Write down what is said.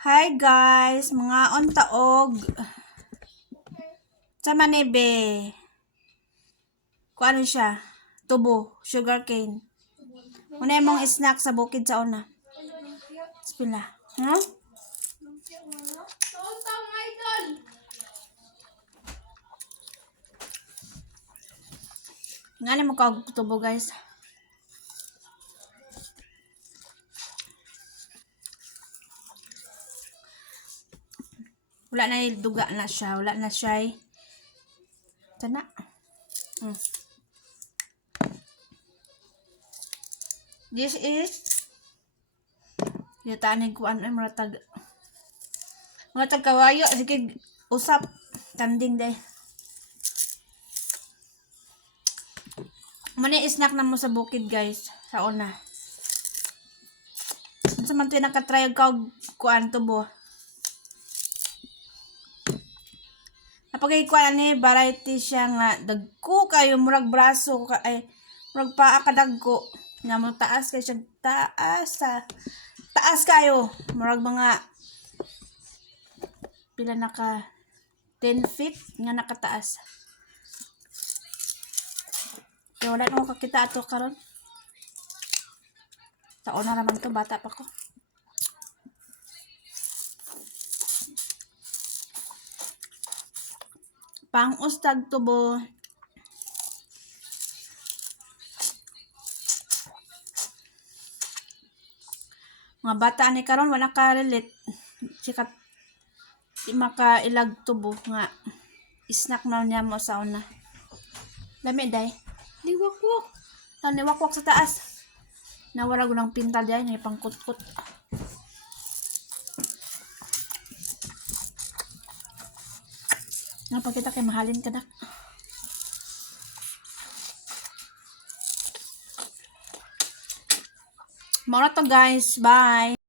Hi guys, mga ontaog. Sa manebe. Kung ano siya? Tubo, sugar cane. Una mong snack sa bukid sa una. Spila. Ha? Nga na mo tubo guys. Wala na yung duga na siya. Wala na siya. Tana. This is yatanin ko ano maratag kawayo. Sige, usap. Kanding day. Mani snack na mo sa bukid guys. Sa una. Sa man ito nakatry ka kuan tubo. Napagay kuan ni variety siya nga dagko kayo murag braso ay murag paa kadagko nga mo taas kay siya taas kayo murag mga pila naka 10 feet nga nakataas. Kaya wala na ko kakita ato karon. Taon na naman to, bata pa ko. Pang-ustag tubo. Mga bata ni karon wala ka relate. Sikat di makailag tubo nga snack na niya mo sa una. Lami day. Liwakwak. Liwakwak sa taas. Nawala ko ng pintal day na ipangkutkut. Napakita kay mahalin ka na. Mora to guys. Bye.